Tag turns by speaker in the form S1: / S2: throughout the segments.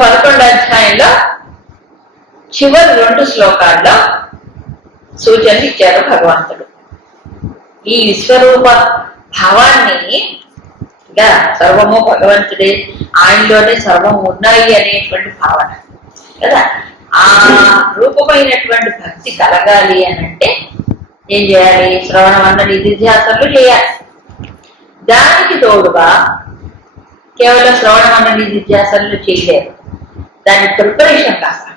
S1: పదకొండు అధ్యాయంలో చివరి రెండు శ్లోకాల్లో సూచనలు ఇచ్చారు భగవంతుడు. ఈ విశ్వరూప భావాన్ని ఇంకా సర్వము భగవంతుడే ఆయనలోనే సర్వం ఉన్నాయి అనేటువంటి భావన. కదా? ఆ రూపమైనటువంటి భక్తి కలగాలి అని అంటే ఏం చేయాలి? శ్రవణ మండలి నిధిధ్యాసనలు చేయాలి. దానికి తోడుగా కేవలం శ్రవణ మండలి నిధిధ్యాసనలు చేయలేరు. దాని ప్రిపరేషన్ కావాలి.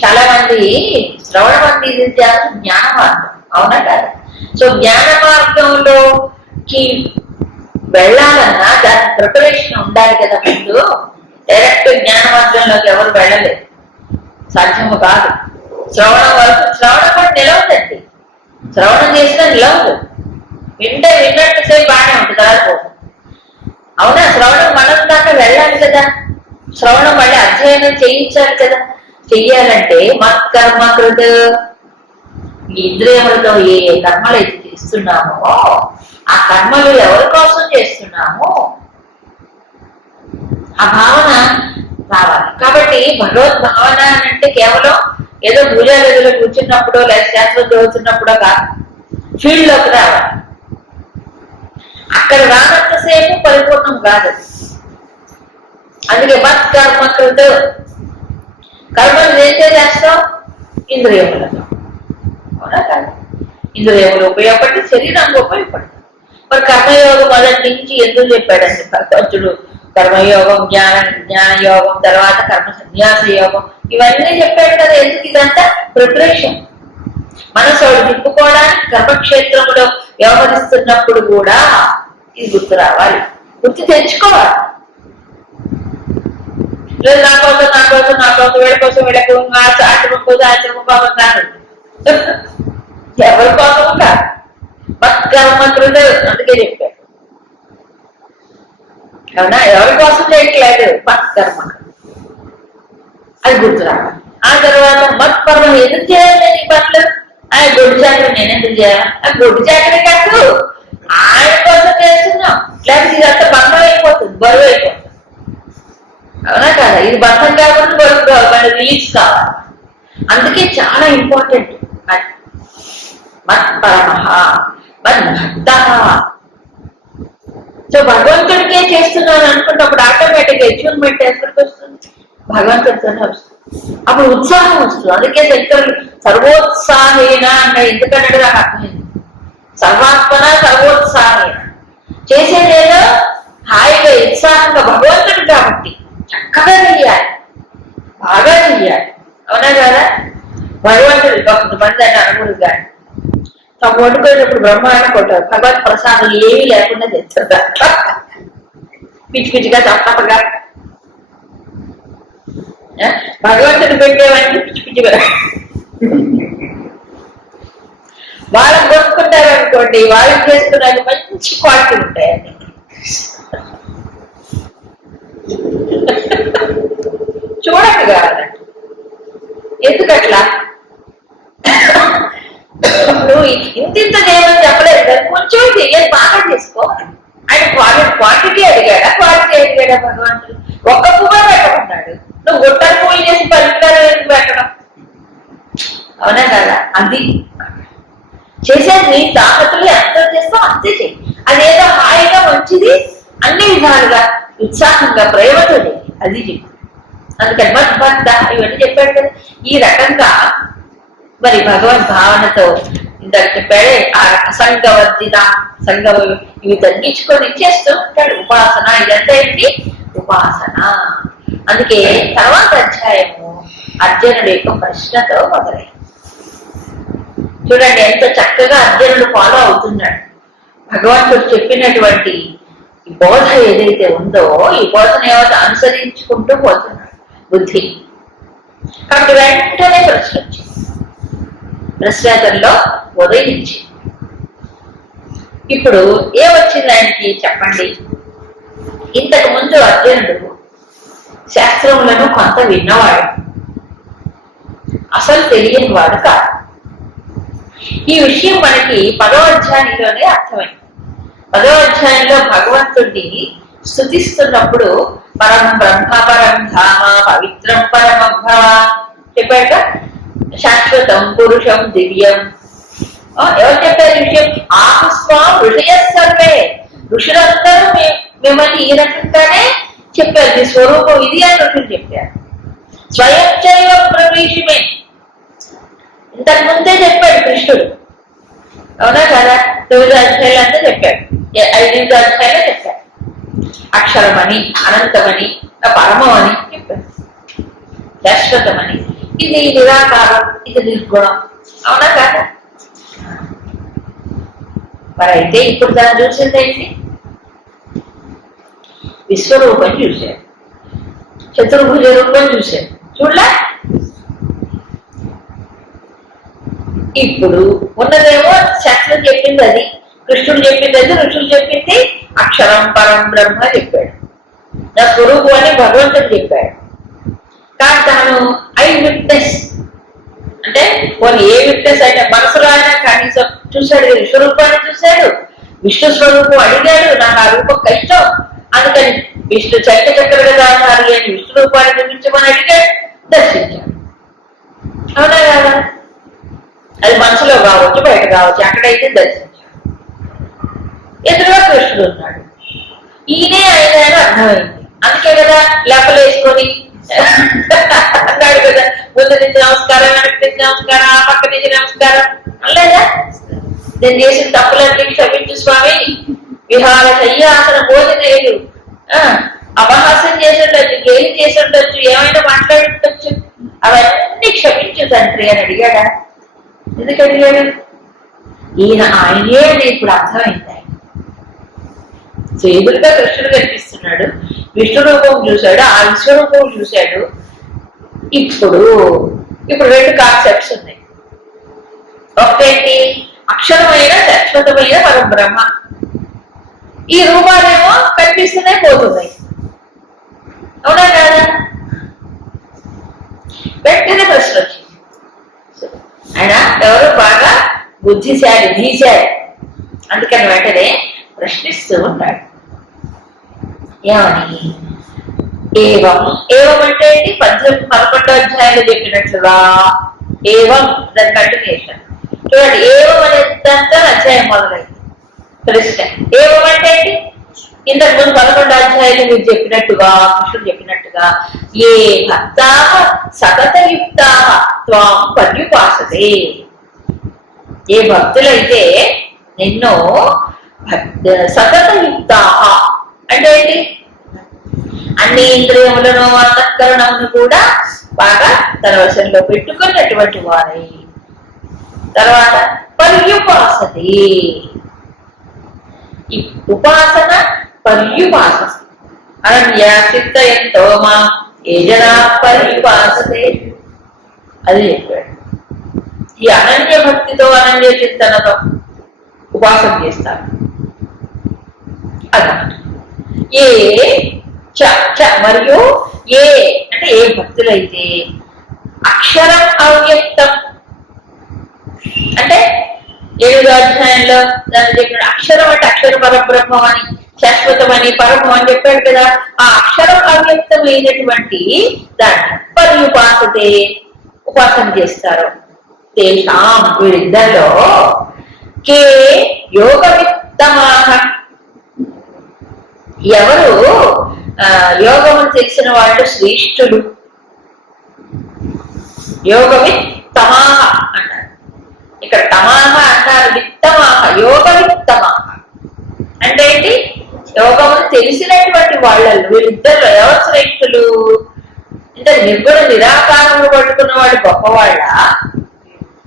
S1: చాలా మంది శ్రవణ మంది నిధిధ్యాసన జ్ఞాన అవునా కాదు? సో జ్ఞాన మార్గంలోకి వెళ్ళాలన్నా దాని ప్రిపరేషన్ ఉండాలి కదా ముందు. డైరెక్ట్ జ్ఞాన మార్గంలోకి ఎవరు వెళ్ళలేదు. సాధ్యము కాదు. శ్రవణం వరకు శ్రవణం కూడా నిలవదండి. శ్రవణం చేసినా నిలవదు. వింటే విన్నట్టు సేపు బాగానే ఉంటుంది కాకపోతే అవునా? శ్రవణం మనం దాకా వెళ్ళాలి కదా. శ్రవణం మళ్ళీ అధ్యయనం చేయించాలి కదా. చెయ్యాలంటే మత్కర్మ కృత ఇంద్రియములతో ఏ ఏ కర్మలు అయితే చేస్తున్నామో ఆ కర్మలు ఎవరి కోసం చేస్తున్నామో ఆ భావన రావాలి. కాబట్టి భగవద్ భావన అంటే కేవలం ఏదో పూజా గదిలో కూర్చున్నప్పుడో లేదా శాస్త్రం చదువుతున్నప్పుడో కాదు. ఫీల్డ్లోకి రావాలి. అక్కడ రానంతసేపు పరిపూర్ణం కాదు. అందుకే మత్ కర్మ కృత. కర్మలు ఏం చేస్తాం? ఇంద్రియములతో. అవునా కాదు. ఎవరు ఉపయోగపడి శరీరానికి ఉపయోగపడుతుంది. మరి కర్మయోగం మొదటి నుంచి ఎందుకు చెప్పాడండి భగవంతుడు? కర్మయోగం జ్ఞాన జ్ఞాన యోగం తర్వాత కర్మ సన్యాస యోగం. ఇవన్నీ చెప్పాడు కదా ఎందుకు ఇదంతా? ప్రిపరేషన్ మనసు తిప్పుకోవడానికి కర్మక్షేత్రంలో వ్యవహరిస్తున్నప్పుడు కూడా ఇది గుర్తు రావాలి. గుర్తు తెచ్చుకోవాలి. లేదు నా కోసం నా కోసం నా కోసం వీళ్ళ కోసం వీళ్ళకు ఆశ్రమం కోసం ఆశ్రమం కోసం కాదు. ఎవరి కోసం కాదు. మత్కర్మకృత అందుకే చెప్పారు. అవునా ఎవరి కోసం చేయట్లేదు. మత్కర్మ అది గుర్తురావాలి ఆ తర్వాత మత్కర్మ ఎందుకు చేయాలి నేను ఈ పనులు? ఆ గొడ్డు చాకరి నేను ఎందుకు చేయాలి? ఆ గొడ్డు చాకరి కాదు. ఆయన కోసం చేస్తున్నాం. లేకపోతే ఇదంతా బంధం అయిపోతుంది. బరువు అయిపోతుంది. అవునా కదా? ఇది బంధం కాకుండా బరువు కావాలి. రిలీజ్ కావాలి. అందుకే చాలా ఇంపార్టెంట్. మత్పరమ మద్భక్త సో భగవంతుడికే చేస్తున్నాను అనుకున్నప్పుడు ఆటోమేటిక్ అచీవ్మెంట్ ఎక్కడికి వస్తుంది? భగవంతుడితోనే వస్తుంది. అప్పుడు ఉత్సాహం వస్తుంది. అందుకే శంకరులు సర్వోత్సాహేన అన్న ఎందుకన్నాడు నాకు అర్థమైంది. సర్వాత్మన సర్వోత్సాహేన. చేసేదేదో హాయిగా ఉత్సాహంగా భగవంతుడు కాబట్టి చక్కగా చెయ్యాలి. బాగా చెయ్యాలి. అవునా కదా? భగవంతుడు కొంతమంది అని అనుకుని కానీ తమ వండుకునేటప్పుడు బ్రహ్మాండ కొట్టారు భగవత్ ప్రసాదం ఏమీ లేకుండా తెచ్చారు పిచ్చి పిచ్చిగా తప్పగా భగవంతుడు పెట్టేవాడిని పిచ్చి పిచ్చిగా. వాళ్ళు కొనుక్కుంటారు అనుకోండి వాళ్ళు చేసుకున్నాక మంచి క్వాలిటీ ఉంటాయండి చూడండి కావాలండి ఎందుకట్లా? ఇంతింత ఇంత ఇంత చేయమని చెప్పలేదు. కదా కొంచెం చెయ్యాలి బాగా చేసుకో. ఆయన క్వాలి క్వాంటిటీ అడిగాడా? క్వాలిటీ అడిగాడా భగవంతుడు? ఒక్క పువ్వు పెట్టమన్నాడు. నువ్వు గుట్టలు పూలు చేసి పలుకుతారు ఎందుకు పెట్టడం? అవునా కదా? అది. చేసేది నీ తాకతులు ఎంత చేస్తావు అంతే చెయ్యి. అదేదో హాయిగా మంచిది అన్ని విధాలుగా. ఉత్సాహంగా ప్రేమతో చెయ్యి. అది చెప్పి అందుకని మద్భక్త ఇవన్నీ చెప్పాడు కదా. ఈ రకంగా మరి భగవద్ భావనతో ఇందాక చెప్పాడే ఆ అసంగవర్జిత సంగ ఇవి తగ్గించుకొని చేస్తూ ఉంటాడు. ఉపాసన ఇదంతా ఏంటి? ఉపాసన. అందుకే తర్వాత అధ్యాయము అర్జునుడి యొక్క ప్రశ్నతో మొదలై చూడండి ఎంత చక్కగా అర్జునుడు ఫాలో అవుతున్నాడు. భగవంతుడు చెప్పినటువంటి ఈ బోధ ఏదైతే ఉందో ఈ బోధన ఏవైతే అనుసరించుకుంటూ పోతున్నాడు బుద్ధి. కాబట్టి వెంటనే ప్రశ్న వచ్చింది ప్రశ్నేతల్లో ఉదయించి. ఇప్పుడు ఏ వచ్చింది ఆయనకి చెప్పండి? ఇంతకు ముందు అర్జునుడు శాస్త్రములను కొంత విన్నవాడు. అసలు తెలియని వాడు కాదు. ఈ విషయం మనకి పదో అధ్యాయంలోనే అర్థమైంది. పదో అధ్యాయంలో భగవంతుడిని స్థుతిస్తున్నప్పుడు పరం బ్రహ్మ పరం ధామ పవిత్రం పరమభవ చెప్పాక శాశ్వతం పురుషం దివ్యం ఎవరు చెప్పారు విషయం ఆహస్వాం హృదయ సర్వే ఋషులందరూ మిమ్మల్ని ఈ రకంగానే చెప్పారు మీ స్వరూపం ఇది అని ఋషులు చెప్పారు. స్వయం చైవ ప్రవేశమే. ఇంతకు ముందే చెప్పాడు కృష్ణుడు. అవునా కదా? తొమ్మిది అధ్యాయులు అంతా చెప్పాడు. ఐదు అధ్యాయులు చెప్పాడు. అక్షరమని అనంతమని పరమమని చెప్పాడు. శాశ్వతమని. ఇది నిరాకారం ఇది నిర్గుణం. అవునా కదా? మరి అయితే ఇప్పుడు దాన్ని చూసింది ఏంటి? విశ్వరూపం చూశాడు చతుర్భుజ రూపం చూశాడు చూడలే? ఇప్పుడు ఉన్నదేమో శాస్త్రం చెప్పింది అది. కృష్ణుడు చెప్పింది అది ఋషులు చెప్పింది అక్షరం పరం బ్రహ్మ చెప్పాడు. నా స్వరూపం అని భగవంతుడు చెప్పాడు. కానీ తను ఐ విట్నెస్. అంటే వాళ్ళు ఏ విట్నెస్ అయినా మనసులో అయినా కనీసం చూశాడు విశ్వరూపాన్ని చూశాడు? విష్ణు స్వరూపం అడిగాడు నాకు ఆ రూపం కష్టం. అందుకని విష్ణు చక్ర చక్రధారి అని విష్ణు రూపాన్ని చూపించమని అడిగాడు దర్శించాడు. అవునా కదా? అది మనసులో కావచ్చు బయట కావచ్చు అక్కడైతే దర్శించాడు. ఎదురుగా కృష్ణుడు ఉన్నాడు. ఈయనే ఆయన అర్థమైంది. అందుకే కదా లెప్పలేసుకొని అన్నాడు కదా ముందు నుంచి నమస్కారం వెనక్కి నుంచి నమస్కారం ఆ పక్క నుంచి నమస్కారం అనలేదా నేను చేసిన తప్పులన్నీ క్షమించు స్వామి విహార శయ్యాసన భోజనేయుడు ఆ, అపహాస్యం చేసి ఉండొచ్చు గేలి చేసి ఉండొచ్చు ఏమైనా మాట్లాడుండొచ్చు అవన్నీ క్షమించు తండ్రి అని అడిగాడా ఎందుకు అడిగాడు ఈయన ఆయనే అని ఇప్పుడు అర్థమైంది ఆయన. సో ఎదురుగా కృష్ణుడు కనిపిస్తున్నాడు విష్ణురూపం చూశాడు ఆ విశ్వరూపం చూశాడు. ఇప్పుడు ఇప్పుడు రెండు కాన్సెప్ట్స్ ఉన్నాయి. ఒకటేంటి? అక్షరమైన శాశ్వతమైన పరబ్రహ్మ. ఈ రూపాలేమో కనిపిస్తున్నాయి పోతున్నాయి. అవునా కాదా? వెంటనే ప్రశ్న వచ్చింది. ఆయన ఎవరు బాగా బుద్ధిశాలి ధీశాలి అందుకని వెంటనే ప్రశ్నిస్తూ ఉంటాడు. ఏమని ఏవం. ఏవం అంటే ఏంటి? పద్దెనిమిది పదకొండో అధ్యాయంలో చెప్పినట్లుగా ఏవం? దాని కంటిన్యూషన్ చూడండి ఏవం అనే దాంతో అధ్యాయం మొదలైంది. ప్రశ్న. ఏవం అంటే ఏంటి? ఇంతకు ముందు పదకొండు అధ్యాయులు మీరు చెప్పినట్టుగా కృష్ణుడు చెప్పినట్టుగా ఏ భక్త సతతయుక్త త్వం పర్యుపాసతే. ఏ భక్తులైతే నిన్ను సతతయుక్త అంటే ఏంటి అన్ని ఇంద్రియములను అంతఃకరణమును కూడా బాగా తన వశంలో పెట్టుకున్నటువంటి వారై. తర్వాత పర్యుపాసతే. ఈ ఉపాసన పర్యుపాసన. అనన్య చిత్తయంతో మా ఏ జనా పర్యుపాసతే. అది చెప్పాడు. ఈ అనన్య భక్తితో అనన్య చింతనతో ఉపాసన చేస్తారు. అన్నమాట ఏ చ చ మరియు ఏ. అంటే ఏ భక్తులైతే అక్షరం అవ్యక్తం. అంటే ఏడు అధ్యాయంలో దాన్ని చెప్పిన అక్షరం అంటే అక్షర పరబ్రహ్మం అని శాశ్వతమని పరమం అని చెప్పాడు కదా. ఆ అక్షరం అవ్యక్తమైనటువంటి దాన్ని పర్యుపాసతే ఉపాసన చేస్తారు. తేషాం వీరిద్దరిలో కే యోగ విత్తమాహ ఎవరు ఆ, యోగము తెలిసిన వాళ్ళు శ్రేష్ఠులు. యోగవి తమాహ అన్నారు ఇక్కడ తమాహ అన్నారు విత్తమాహ యోగ విత్తమాహ అంటే ఏంటి? యోగము తెలిసినటువంటి వాళ్ళల్లో వీళ్ళిద్దరు ఎవరు శ్రేష్ఠులు? ఇంత నిర్గుణ నిరాకారములు పట్టుకున్న వాడు గొప్పవాళ్ళ?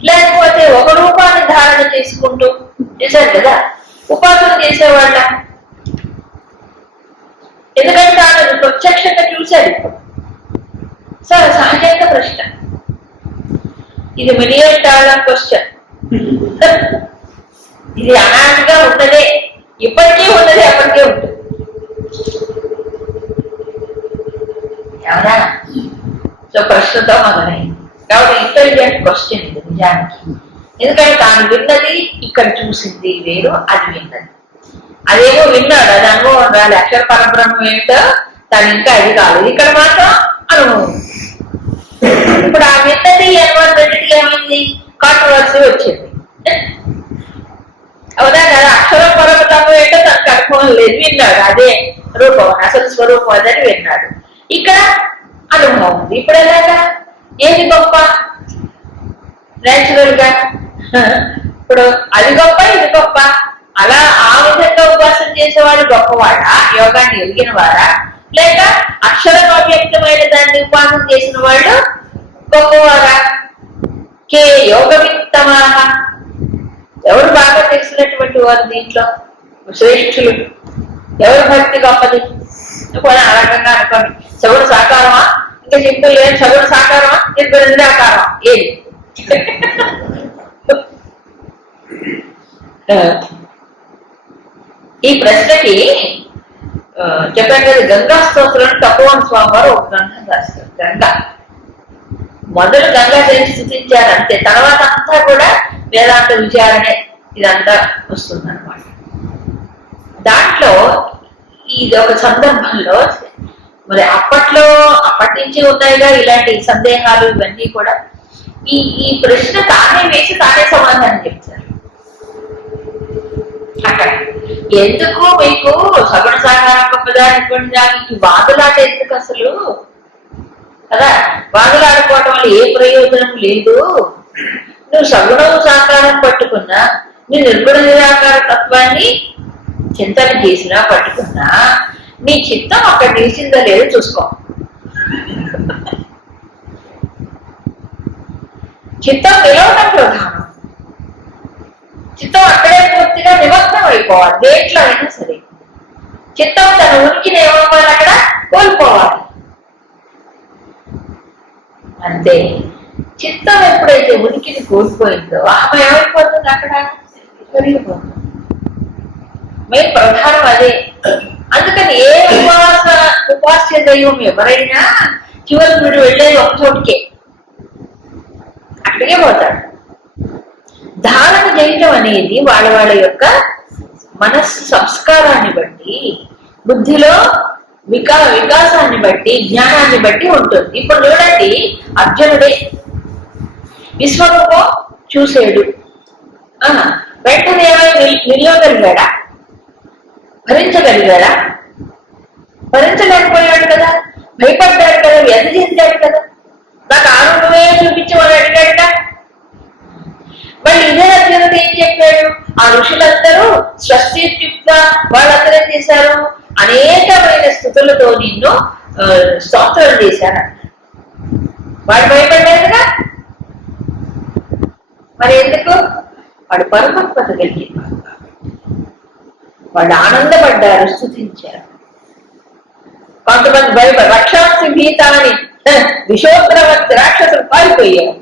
S1: లేకపోతే ఒక రూపాన్ని ధారణ చేసుకుంటూ చేశారు కదా? ఉపాసన చేసేవాళ్ళ? ఎందుకంటే ఆయన ప్రత్యక్షంగా చూశాడు. ఇప్పుడు సార్ సహజంగా ప్రశ్న. ఇది మిలియన్ డాలర్ క్వశ్చన్. ఇది అనాదిగా ఉన్నదే. ఇప్పటికీ ఉన్నది అప్పటికే ఉంటుంది. ఎవరా సో ప్రశ్నతో మొదలైంది కాబట్టి ఇంటెలిజెంట్ క్వశ్చన్ ఇది నిజానికి. ఎందుకంటే తాను విన్నది ఇక్కడ చూసింది వేరు అది విన్నది. అదేమో విన్నాడు అది అనుభవం ఉండాలి అక్షర పరబ్రహ్మం ఏమిటో తను ఇంకా అది కాదు. ఇక్కడ మాత్రం అనుభవం ఇప్పుడు ఆ విన్నది అనుభవం రెండింటికి ఏమైంది కాంట్రవర్సీ వచ్చింది. అవునా? కదా అక్షర పరబ్రహ్మం ఏంటో తనకు అనుభవం లేదు విన్నాడు. అదే రూపం అసలు స్వరూపం అదని విన్నాడు. ఇక్కడ అనుభవం ఉంది. ఇప్పుడు ఎలాగా? ఏది గొప్ప? నేచురల్గా. ఇప్పుడు అది గొప్ప ఇది గొప్ప. అలా ఆ విధంగా ఉపాసన చేసేవాడు గొప్పవాడా? యోగాన్ని ఎరిగిన వారా లేక అక్షరం అవ్యక్తమైన దాన్ని ఉపాసన చేసిన వాళ్ళు గొప్పవారా కే యోగవిత్తమా ఎవరు బాగా తెలిసినటువంటి వారు దీంట్లో? శ్రేష్ఠులు. ఎవరు భక్తి గొప్పది? కూడా ఆ రకంగా అనుకోండి. శవుడు సాకారమా? ఇంకా సింపుల్ లేదు శవుడు సాకారమా? ఇప్పుడు నిరాకారమా ఏది? ఈ ప్రశ్నకి చెప్పాను కదా గంగా స్తోత్రం తపోవన్ స్వామి వారు ఒక గ్రంథం రాస్తారు గంగా. మొదలు గంగా దేవి స్థుతించారు అంతే. తర్వాత అంతా కూడా వేదాంత విచారణే ఇదంతా వస్తుంది అనమాట దాంట్లో ఇది ఒక సందర్భంలో మరి అప్పట్లో అప్పటి నుంచి ఉన్నాయిగా ఇలాంటి సందేహాలు ఇవన్నీ కూడా ఈ ఈ ప్రశ్న తానే వేసి తానే సమాధానం చెప్తారు. అక్కడ. ఎందుకు మీకు సగుణ సహకారం గొప్పదా అనుకోండి దానికి వాదులాట ఎందుకు అసలు? కదా? వాదులాడుకోవటం వల్ల ఏ ప్రయోజనం లేదు? నువ్వు సగుణం సాకారం పట్టుకున్నా నీ నిర్గుణ నిరాకార తత్వాన్ని చింతన చేసినా పట్టుకున్నా నీ చిత్తం అక్కడ నిలిచిందా లేదో చూసుకో. చిత్తం నిలవటం ప్రధానం. చిత్తం అక్కడే పూర్తిగా నిమగ్నం అయిపోవాలి దేంట్లో అయినా సరే. చిత్తం తన ఉనికిని ఏమవ్వాలి అక్కడ కోల్పోవాలి. అంతే. చిత్తం ఎప్పుడైతే ఉనికిని కోల్పోయిందో ఆమె ఏమైపోతుంది అక్కడ? పెరిగిపోతుంది మెయిన్ ప్రధానం అదే. అందుకని ఏ ఉపాస ఉపాస్య దైవం ఎవరైనా చివరి వీడు వెళ్ళేది ఒక చోటికే. అక్కడికే పోతాడు. ధారణ చేయటం అనేది వాళ్ళ వాళ్ళ యొక్క మనస్సు సంస్కారాన్ని బట్టి బుద్ధిలో వికా వికాసాన్ని బట్టి జ్ఞానాన్ని బట్టి ఉంటుంది. ఇప్పుడు చూడండి అర్జునుడే విశ్వరూపం చూసాడు ఆ, వెంటనే ఏమైనా నిలవగలిగాడా? భరించగలిగాడా? భరించలేకపోయాడు కదా భయపడ్డాడు కదా వ్యధ చెందాడు కదా నాకు ఆనందమే చూపించి వాడు అడిగాడట మళ్ళీ ఇదే అర్జునుడు ఏం చెప్పాడు ఆ ఋషులందరూ స్వస్తియుక్త వాళ్ళందరూ ఏం చేశారు? అనేకమైన స్థుతులతో నిన్ను స్తోత్రం చేశాను వాడు భయపడ్డాడు కదా? మరి ఎందుకు? వాడు పరమాత్మత కలిగింది వాళ్ళు ఆనందపడ్డారు స్థుతించారు. కొంతమంది భయపడ రక్షాంసి భీతాన్ని విషోత్తరవంతి రాక్షసులు పారిపోయారు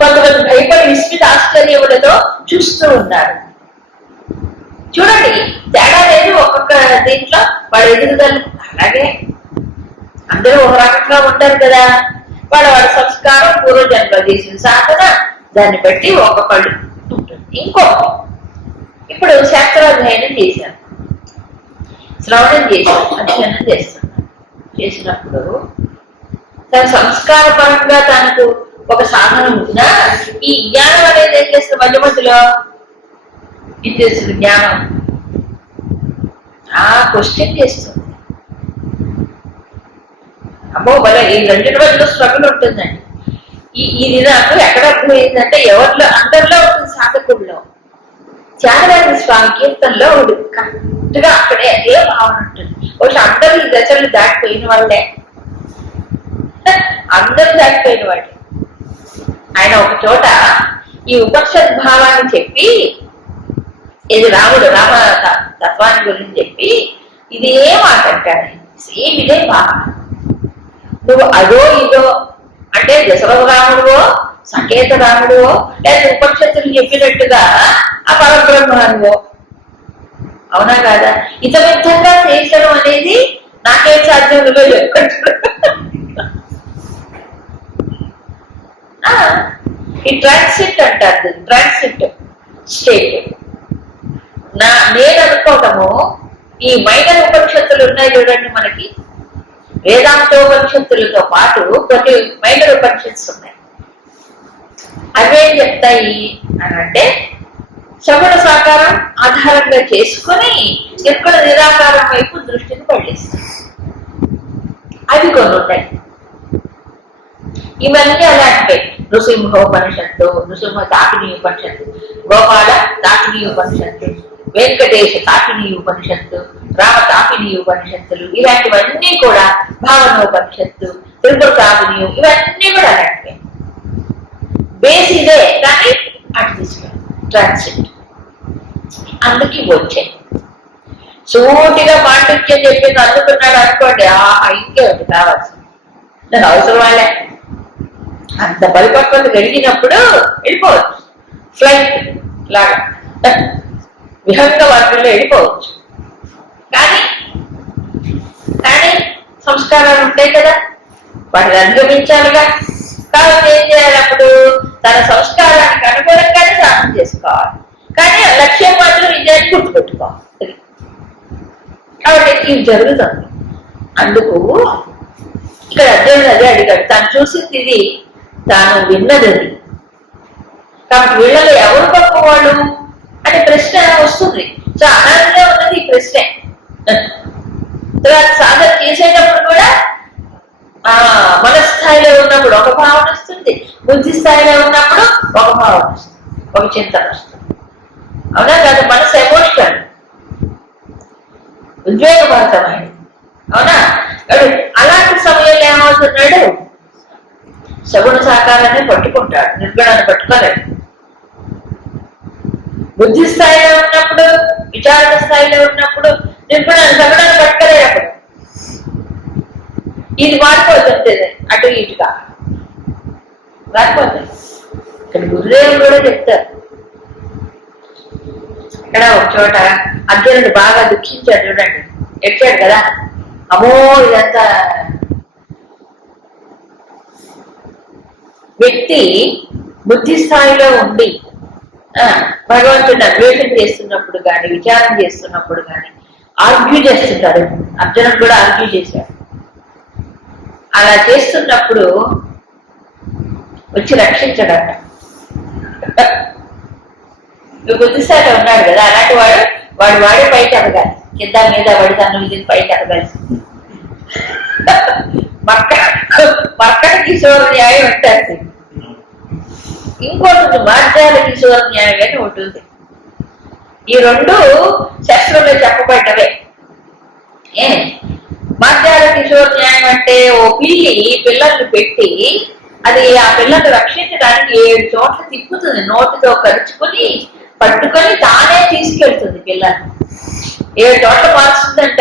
S1: కొంతమంది భయపడి విస్మిత ఆశ్చర్యములతో చూస్తూ ఉన్నారు. చూడండి తేడా లేదు ఒక్కొక్క దీంట్లో వాళ్ళ ఎదుగుదల అలాగే అందరూ ఒక రకంగా ఉంటారు కదా. వాళ్ళ వాడి సంస్కారం పూర్వజన్మ చేసిన సాధన దాన్ని బట్టి ఒక్కొక్కళ్ళు ఉంటుంది. ఇంకో ఇప్పుడు శాస్త్రాధ్యయనం చేశాను శ్రవణం చేశాను అధ్యయనం చేస్తాను చేసినప్పుడు తన సంస్కార పరంగా తనకు ఒక సాధనం ఉందా? ఈ జ్ఞానం అనేది ఏం చేస్తుంది మధ్య మధ్యలో ఏం జ్ఞానం. ఆ క్వశ్చన్ చేస్తుంది. అమ్మో భలే ఈ రెండింటి మధ్యలో స్ట్రగుల్ ఉంటుందండి. ఈ ఇది నాకు ఎక్కడ అర్థమైందంటే ఎవరిలో అందరిలో ఉంటుంది సాధకుల్లో త్యాగరాజ స్వామి కీర్తనలో ఒకడు కరెక్ట్ అక్కడే అదే భావన ఉంటుంది. బహుశా అందరూ ఈ దశలు దాటిపోయిన వాళ్ళే. అందరూ దాటిపోయిన వాళ్ళే. ఆయన ఒక చోట ఈ ఉపనిషత్ భావాన్ని చెప్పి ఇది రాముడు రామ తత్వాన్ని గురించి చెప్పి ఇదే మాట అంటాడు సేమ్ ఇదే మాట. నువ్వు అదో ఇదో అంటే దశరథ రాముడువో సంకేత రాముడువో లేదా ఉపనిషత్తులు చెప్పినట్టుగా ఆ పరబ్రహ్మానువో. అవునా కాదా? ఇతమితంగా చేసడం అనేది నాకేం సాధ్యం? నువ్వే చెప్పుకుంటాడు ఈ ట్రాన్సిట్ అంటారు ట్రాన్సిట్ స్టేట్ నా నేను అనుకోవటము ఈ మైనర్ ఉపనిషత్తులు ఉన్నాయి చూడండి మనకి. వేదాంతోపనిషత్తులతో పాటు కొన్ని మైనర్ ఉపనిషత్తులు ఉన్నాయి అవేం చెప్తాయి అని అంటే శగుణ సాకారం ఆధారంగా చేసుకొని ఎక్కడ నిరాకారం వైపు దృష్టిని పళ్ళిస్తాయి అవి కొన్ని ఉంటాయి. ఇవన్నీ అలాంటివే నృసింహోపనిషత్తు నృసింహ తాకిని ఉపనిషత్తు గోపాల తాకిని ఉపనిషత్తు వెంకటేశ తాకిని ఉపనిషత్తు రామ తాకిని ఉపనిషత్తులు ఇలాంటివన్నీ కూడా భావనోపనిషత్తు త్రిపుర తాకిని ఇవన్నీ కూడా అలాంటివే. బేస్ ఇదే కానీ అటు తీసుకెళ్ళి ట్రాన్సిట్ అందుకే వచ్చాయి సూటిగా పాండిత్యం చెప్పింది అందుకున్నాడు అనుకోండి ఆ ఇంకే ఒకటి కావాల్సింది. అవసరం వాళ్ళే. అంత పరిపక్వత కలిగినప్పుడు వెళ్ళిపోవచ్చు. ఫ్లైట్ లాగా. విహంగ వాటిల్లో వెళ్ళిపోవచ్చు. కానీ కానీ సంస్కారాలు ఉంటాయి కదా. వాటిని అధిగమించాలిగా. కాబట్టి ఏం చేయాలి అప్పుడు? తన సంస్కారానికి అనుగుణంగానే సాధన చేసుకోవాలి. కానీ లక్ష్యం మాత్రం విజయాన్ని గుర్తుపెట్టుకోవాలి. కాబట్టి ఇది జరుగుతుంది. అందుకు ఇక్కడ అర్జునుడు అదే అడిగాడు. తను చూసింది ఇది తాను విన్నది. కాబట్టి వీళ్ళలో ఎవరు గొప్పవాళ్ళు? అనే ప్రశ్న వస్తుంది? సో అనాదిగా ఉన్నది ఈ ప్రశ్న. తర్వాత సాధన చేసేటప్పుడు కూడా ఆ మన స్థాయిలో ఉన్నప్పుడు ఒక భావన వస్తుంది. బుద్ధి స్థాయిలో ఉన్నప్పుడు ఒక భావన వస్తుంది. ఒక చింతన వస్తుంది. అవునా కాదు? మనసు ఎమోషనల్ ఉద్వేగభరితమైనది. అవునా? అలాంటి సమయంలో ఏమవుతున్నాడు? సగుణ సాకారాన్ని పట్టుకుంటాడు. నిర్గుణాన్ని పట్టుకోలేడు. బుద్ధి స్థాయిలో ఉన్నప్పుడు విచారణ స్థాయిలో ఉన్నప్పుడు నిర్గుణాన్ని సగుణాన్ని పట్టుకోలేడు అప్పుడు ఇది మారిపోతుంటుంది అటు ఇటుగా. మారిపోతుంది. ఇక్కడ గురుదేవులు కూడా చెప్తారు. ఇక్కడ ఒక చోట అర్జునుడు బాగా దుఃఖించాడు చూడండి. ఎక్కాడు కదా. అమ్మో ఇదంతా వ్యక్తి బుద్ధి స్థాయిలో ఉండి ఆ, భగవంతుడిని అన్వేషణ చేస్తున్నప్పుడు కానీ విచారం చేస్తున్నప్పుడు కానీ ఆర్గ్యూ చేస్తుంటారు అర్జునుడు కూడా ఆర్గ్యూ చేశాడు. అలా చేస్తున్నప్పుడు వచ్చి రక్షించడట. నువ్వు ఉన్నాడు కదా అలాంటి వాడు వాడు వాడే పైకి అడగాలి. కింద మీద వాడి తన మీద పైకి అడగాల్సింది మక్క మక్కడ కిషోర న్యాయం ఉంటుంది ఇంకోటి ఉంది, కిషోర్ న్యాయం అని ఉంటుంది ఈ రెండు శాస్త్రంలో చెప్పబడ్డవే. ఏ? మార్గాల కిషోర న్యాయం అంటే ఓ పిల్లి పిల్లల్ని పెట్టి అది ఆ పిల్లల్ని రక్షించడానికి ఏడు చోట్ల తిప్పుతుంది. నోటితో కరుచుకొని పట్టుకొని తానే తీసుకెళ్తుంది పిల్లల్ని. ఏడు చోట్ల మార్చుతుందంట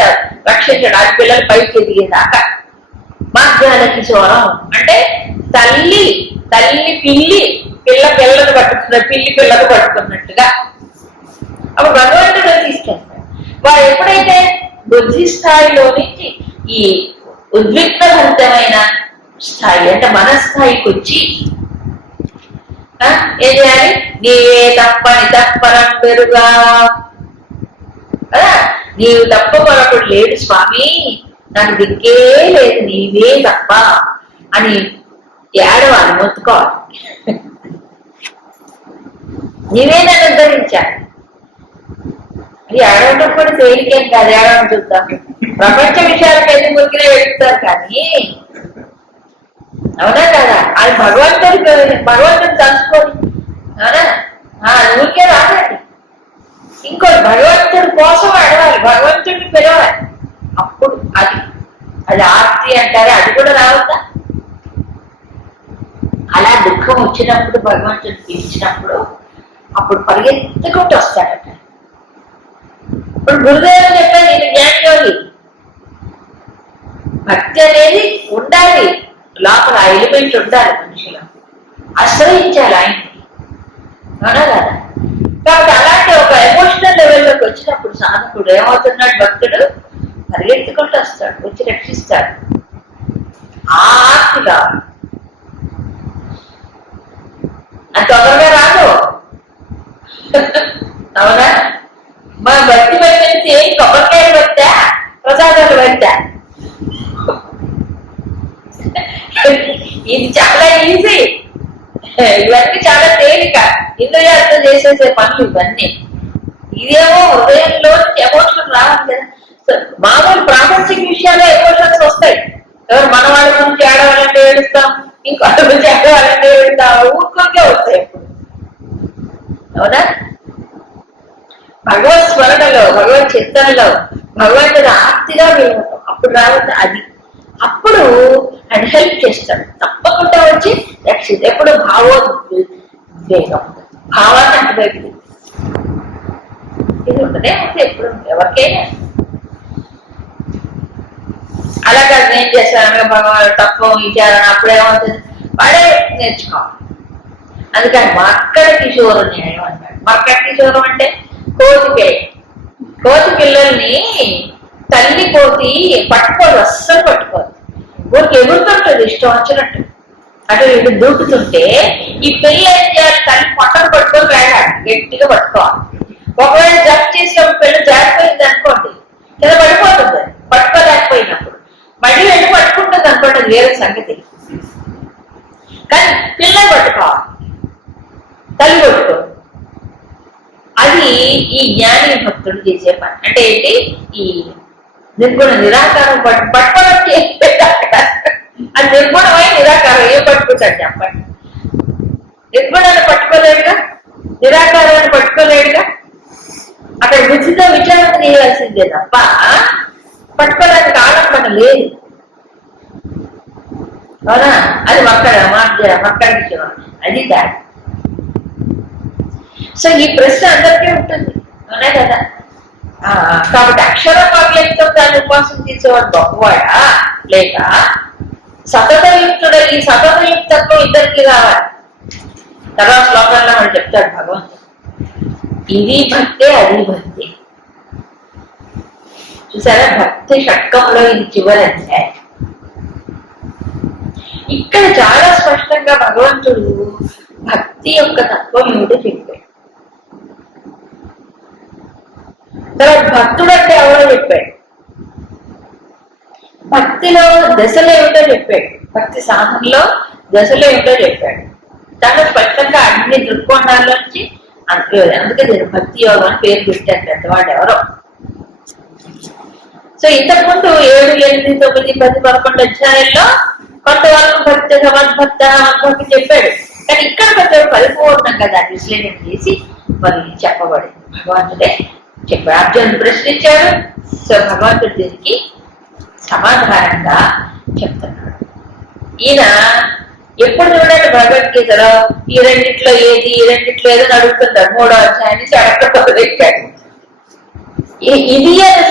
S1: రక్షించడానికి పిల్లలు పైకి ఎదిగేదాకా మధ్యాహ్నకి కిషోరం అంటే తల్లి తల్లి పిల్లి పిల్ల పిల్లను పట్టుకున్న పిల్లి పిల్లకు పట్టుకున్నట్టుగా. అప్పుడు భగవంతుడు తీసుకెళ్తాడు? వాడు ఎప్పుడైతే బుద్ధి స్థాయిలో నుంచి ఈ ఉద్విగ్నభరితమైన స్థాయి అంటే మనస్థాయికి వచ్చి ఆ, ఏం చేయాలి? నీవే తప్పని తప్పరం పెరుగా. నీవు తప్ప మరొకడు లేడు స్వామి. నాకు దిక్కే లేదు నీవే తప్ప అని ఏడవాలి మొత్తుకోవాలి. నీవే నన్ను ఉద్ధరించాలి. అది ఏడవడం కూడా తేలికేం కాదు ఏడవడం చూద్దాం. ప్రపంచ విషయాలకు ఎందుకు మురికినే వెళ్తారు కానీ అవునా కదా? అది భగవంతుడి భగవంతుని తలుచుకోండి అవునా? ఊరికే రాదండి. ఇంకోటి భగవంతుడి కోసం అడవాలి భగవంతుడిని పిలవాలి. అప్పుడు అది అది ఆర్తి అంటారే? అది కూడా రావద్దా? అలా దుఃఖం వచ్చినప్పుడు భగవంతుడు పిలిచినప్పుడు అప్పుడు పరిగెత్తుకుంటూ వస్తాడట. ఇప్పుడు గురుదేవుడు చెప్పాను నేను జ్ఞానయోగి. భక్తి అనేది ఉండాలి. లోపల ఆ ఎలిమెంట్ ఉండాలి మనిషిలో. ఆశ్రయించాలి ఆయన్ని. అవునా కదా? కాబట్టి అలాంటి ఒక ఎమోషనల్ లెవెల్లోకి వచ్చినప్పుడు సాధకుడు ఏమవుతున్నాడు భక్తుడు? పరిగెత్తుకుంటూ వస్తాడు వచ్చి రక్షిస్తాడు ఆ ఆర్తిగా అది తొందరగా రాదు. అవునా? మన భక్తి పెట్టించి ఏం కొబ్బరికాయలు పెట్టా? ప్రసాదాలు పెట్టా? ఇది చాలా ఈజీ ఇవన్నీ చాలా తేలిక. ఇంద్రియాలతో చేసేసే పనులు ఇవన్నీ. ఇదేమో హృదయంలో ఎమోషన్ రావాలి కదా. మామూలు ప్రాపంచిక విషయాలే ఎమోషన్స్ వస్తాయి. ఎవరు మన వాళ్ళ గురించి ఆడవాళ్ళంటే ఏడుస్తాం ఇంకో వాళ్ళ గురించి ఆడవాళ్ళంటే ఏడుస్తాం ఊరుకోకే వస్తాయి అవునా? భగవత్ స్మరణలో భగవత్ చిత్తంలో భగవంతుడు ఆర్తిగా మేము అప్పుడు రావద్దు అది అప్పుడు ఆయన హెల్ప్ చేస్తాడు. తప్పకుండా వచ్చి రక్షిత ఎప్పుడు భావోద్వేగం భావాన్ని అంటే ఇది ఉండనే ఉంది ఎప్పుడు ఎవరికైనా. అలాగా నేను చేస్తాను భగవాన్ తత్వం విచారణ అప్పుడేమవుతుంది వాడే నేర్చుకోవాలి అందుకని మక్కడ కిషోర న్యాయం అన్నాడు మక్కడ కిషోరం అంటే కోతి పిల్ల కోతి పిల్లల్ని తల్లి కోతి పట్టుకోదు అస్సలు పట్టుకోదు. ఊరికి ఎగురుతుంటుంది ఇష్టం వచ్చినట్టు. అటు ఇటు దూకుతుంటే ఈ పిల్ల ఏం చేయాలి తల్లి పట్టను పట్టుకొని వేడాలి గట్టిగా పట్టుకోవాలి. ఒకవేళ జప్ చేసినప్పుడు పిల్ల జారిపోయింది అనుకోండి కింద పడిపోతుంది అది, పట్టుకోలేకపోయినప్పుడు మళ్ళీ వెళ్ళి పట్టుకుంటుంది అనుకోండి అది వేరే సంగతి కానీ పిల్ల పట్టుకోవాలి తల్లి పట్టుకో అది ఈ జ్ఞాని భక్తుడు చేసే పని అంటే ఏంటి? ఈ నిర్గుణ నిరాకారం పట్టు పట్టుకోవడం అది నిర్గుణమై నిరాకారం. ఏం పట్టుకుంటాడు చెప్పండి? నిర్గుణాన్ని పట్టుకోలేడుగా? నిరాకారాన్ని పట్టుకోలేడుగా? అక్కడ బుద్ధితో విచారణ చేయాల్సిందే తప్ప పట్టుకోవడానికి ఆలంబన లేదు. అవునా? అది మక్కడ మక్కడ విషయం. అది దాడి సో ఈ ప్రశ్న అందరికీ ఉంటుంది. కదా? ఆ, కాబట్టి అక్షర పర్యంతో దాన్ని ఉపాసన తీసేవాడు గొప్పవాడా? లేక సతతయుక్తుడు ఈ సతతయుక్తత్వం ఇద్దరికి కావాలి. తర్వాత శ్లోకంలో మనం చెప్తాడు భగవంతుడు. ఇది భక్తే అది భక్తి. చూసారా? భక్తి షట్కంలో ఇది చివరి అధ్యాయం ఇక్కడ చాలా స్పష్టంగా భగవంతుడు భక్తి యొక్క తత్వం ఏమిటో చెప్పాడు తర్వాత భక్తుడు అంటే ఎవరో చెప్పాడు. భక్తిలో దశలు ఏమిటో చెప్పాడు. భక్తి సాధనలో దశలు ఏమిటో చెప్పాడు. దాంట్లో స్పష్టంగా అన్ని దృక్కోణాల్లోంచి అందుకే అందుకే దీని భక్తి యోగం అని పేరు పెట్టారు పెద్దవాడు ఎవరో. సో ఇంతకుముందు ఏడు ఎనిమిది తొమ్మిది పది పదకొండు అధ్యాయాల్లో కొంతవరకు భక్తి సమద్భక్త అనుభూతి చెప్పాడు. కానీ ఇక్కడ కొంచెం పరిపూర్ణంగా దాన్ని విశ్లేషణ చేసి మరి చెప్పబడింది. భగవంతుడే చెప్పాడు అర్జునుడు ప్రశ్నించాడు. సో భగవంతుడు దీనికి సమాధానంగా చెప్తున్నాడు. ఈయన ఎప్పుడు చూడండి భగవద్గీతలో ఈ రెండిట్లో ఏది ఈ రెండిట్లో ఏదో నడుపుతుంటారు మూడో అధ్యాయం నుంచి అడగడం ఇది అని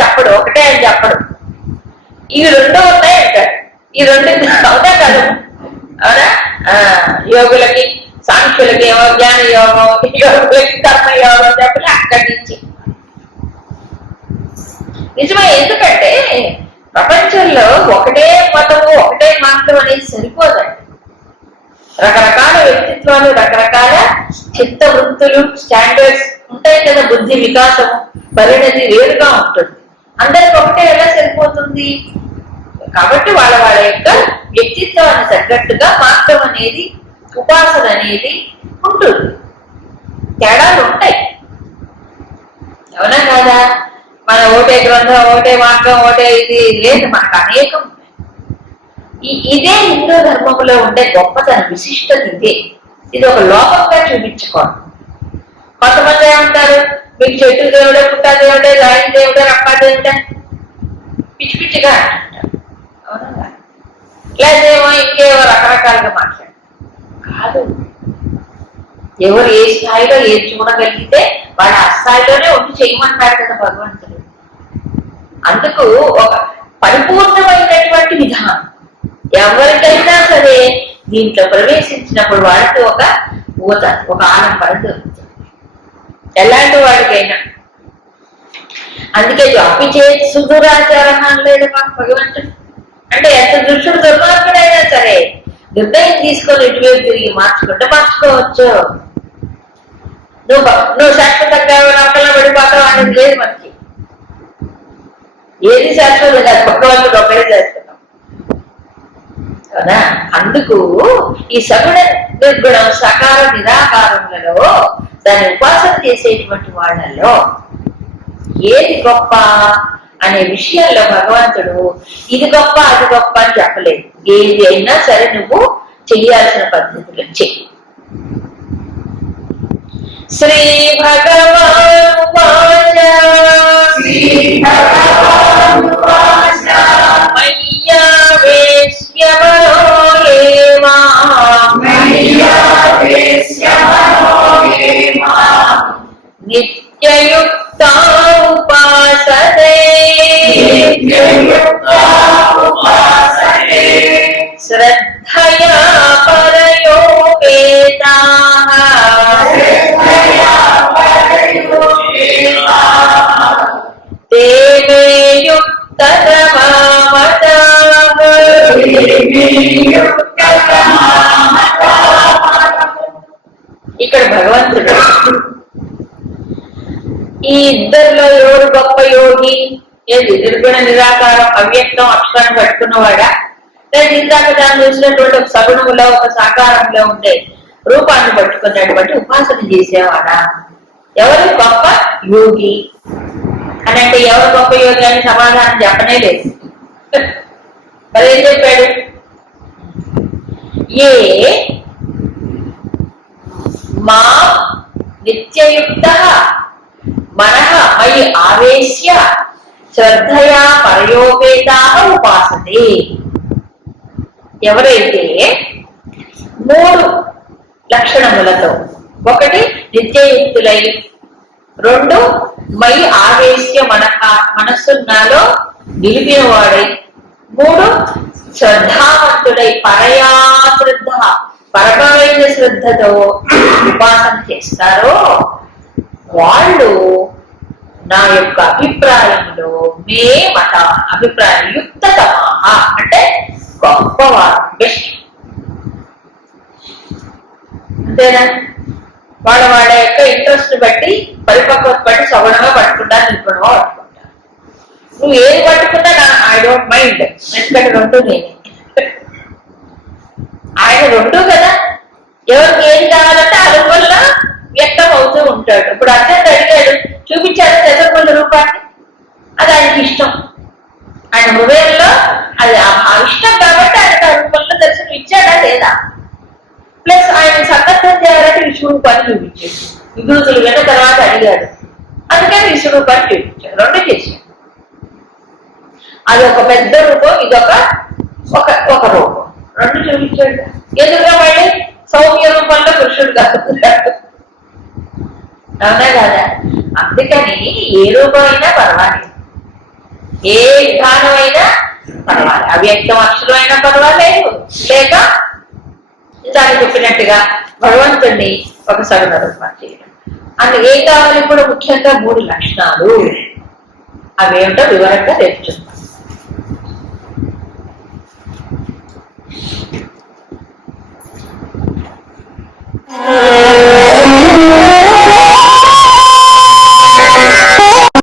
S1: చెప్పడు ఒకటే అని చెప్పడు. ఇవి రెండో ఉన్నాయి అంటాడు ఈ రెండు అవునా కదా? అవునా? యోగులకి సాంఖ్యులకి ఏమో జ్ఞాన యోగం యోగులకి కర్మ యోగం చెప్పలే అక్కడి నుంచి నిజమే ఎందుకంటే ప్రపంచంలో ఒకటే మతము ఒకటే మాత్రం అనేది సరిపోదండి. రకరకాల వ్యక్తిత్వాలు రకరకాల చిత్త వృత్తులు స్టాండర్డ్స్ ఉంటాయి కదా బుద్ధి వికాసము పరిణతి వేరుగా ఉంటుంది. అందరికి ఒకటే ఎలా సరిపోతుంది? కాబట్టి వాళ్ళ వాళ్ళ యొక్క వ్యక్తిత్వాన్ని తగ్గట్టుగా మార్గం అనేది ఉపాసన అనేది ఉంటుంది. తేడాలు ఉంటాయి. అవునా కాదా? మన ఓటే గ్రంథం ఓటే మార్గం ఓటే ఇది లేదు. మనకు అనేకం ఇదే హిందూ ధర్మంలో ఉండే గొప్పతనం విశిష్టత ఇదే. ఇది ఒక లోపంగా చూపించుకోండి కొంతమంది ఏమంటారు? మీకు చెట్టు దేవుడే పుట్టా దేవుడే రాయి దేవుడే రప్ప దేవుడే? పిచ్చి పిచ్చిగా అంటారు అవునా లేదేమో ఇంకేవో రకరకాలుగా మాట్లాడు కాదు. ఎవరు ఏ స్థాయిలో ఏది చూడగలిగితే వాడు ఆ స్థాయిలోనే ఉండి చేయమంటాడు కదా భగవంతుడు. అందుకు ఒక పరిపూర్ణమైనటువంటి విధానం. ఎవరికైనా సరే దీంట్లో ప్రవేశించినప్పుడు వాడికి ఒక ఊత ఒక ఆడంబర దొరుకుతుంది. ఎలాంటి వాడికైనా. అందుకే అప్పి చేతి సుదురాచార లేదు మాకు భగవంతుడు. అంటే ఎంత దుష్టుడు దుర్మార్గుడైనా సరే నిర్ణయం తీసుకొని ఇటువైపు తిరిగి మార్చుకుంటే మార్చుకోవచ్చు నువ్వు నువ్వు శాశ్వతంగా నక్కల్లో పడిపోతావు అనేది లేదు మనకి. ఏది శాశ్వతం కాదు భగవంతుడు ఒకటే చేస్తున్నాం. కదా? అందుకు ఈ సగుణ నిర్గుణం సకార నిరాకారములలో దాన్ని ఉపాసన చేసేటువంటి వాళ్ళలో ఏది గొప్ప? అనే విషయంలో భగవంతుడు ఇది గొప్ప అది గొప్ప అని చెప్పలేదు. ఏది అయినా సరే నువ్వు చెయ్యాల్సిన పద్ధతులు చెయ్యి శ్రీ భగవాన్ మయ్యా శ్రద్ధయా నిర్గుణ నిరాకారం అవ్యక్తం అక్షరాన్ని పట్టుకున్నవాడా లేదా ఇందాక దాన్ని చూసినటువంటి ఒక సగుణములో ఒక సాకారంలో ఉండే రూపాన్ని పట్టుకున్నటువంటి ఉపాసన చేసేవాడా? ఎవరు గొప్ప యోగి? అని అంటే ఎవరు గొప్ప యోగి అని సమాధానం చెప్పనే లేదు. మరి ఏం చెప్పాడు? ఏ మా నిత్యయుక్త మన మయి ఆవేశ్య శ్రద్ధయా పరయోపేతా ఉపాసతే. ఎవరైతే మూడు లక్షణములతో ఒకటి నిత్యయుక్తులై రెండు మై ఆవేశ్య మన మనస్సున్నాలో నిలిపినవాడై నిలిపిన వాడై మూడు శ్రద్ధావంతుడై పరయా శ్రద్ధ పరమైన శ్రద్ధతో ఉపాసన చేస్తారో వాళ్ళు నా యొక్క అభిప్రాయంలో మే మత అభిప్రాయం యుక్తతమాహ అంటే గొప్పవారు బెస్ట్. అంతేనా? వాళ్ళ వాళ్ళ యొక్క ఇంట్రెస్ట్ బట్టి పరిపక్వత బట్టి సగుణంగా పట్టుకుంటారు నిపుణంగా పట్టుకుంటారు. నువ్వు ఏది పట్టుకున్నా నా ఐ డోంట్ మైండ్ ఎందుకంటే రెండు నేనే. ఆయన రెండు కదా. ఎవరికి ఏది కావాలంటే అందువల్ల వ్యక్తం అవుతూ ఉంటాడు. ఇప్పుడు అర్థం అడిగాడు చూపించాడు దశకొండ రూపాన్ని? అది ఆయనకి ఇష్టం. ఆయన హృదయంలో అది ఆ ఇష్టం కాబట్టి ఆయన ఆ రూపంలో దర్శనం ఇచ్చాడా లేదా? ప్లస్ ఆయన సంకల్పం చేయాలంటే విశ్వరూపాన్ని చూపించాడు. విభూతులు విన్న తర్వాత అడిగాడు. అందుకని విశ్వరూపాన్ని చూపించాడు. రెండు చేశాడు. అది ఒక పెద్ద రూపం ఇదొక ఒక ఒక రూపం. రెండు చూపించాడు. ఎందుకు మళ్ళీ సౌమ్య రూపంలో పురుషుడు కాదు. అవునా కదా అందుకని ఏ రూపమైనా పర్వాలేదు. ఏ విధానమైనా పర్వాలేదు. అవ్యక్తం అక్షరమైనా పర్వాలేదు. లేక దాన్ని చెప్పినట్టుగా భగవంతుడిని ఒక సగుణ రూపం చేయడం. అందుకు ఏం కావాలి కూడా ముఖ్యంగా మూడు లక్షణాలు. అవేమిటో వివరంగా తెలుసుకుంటాం Oh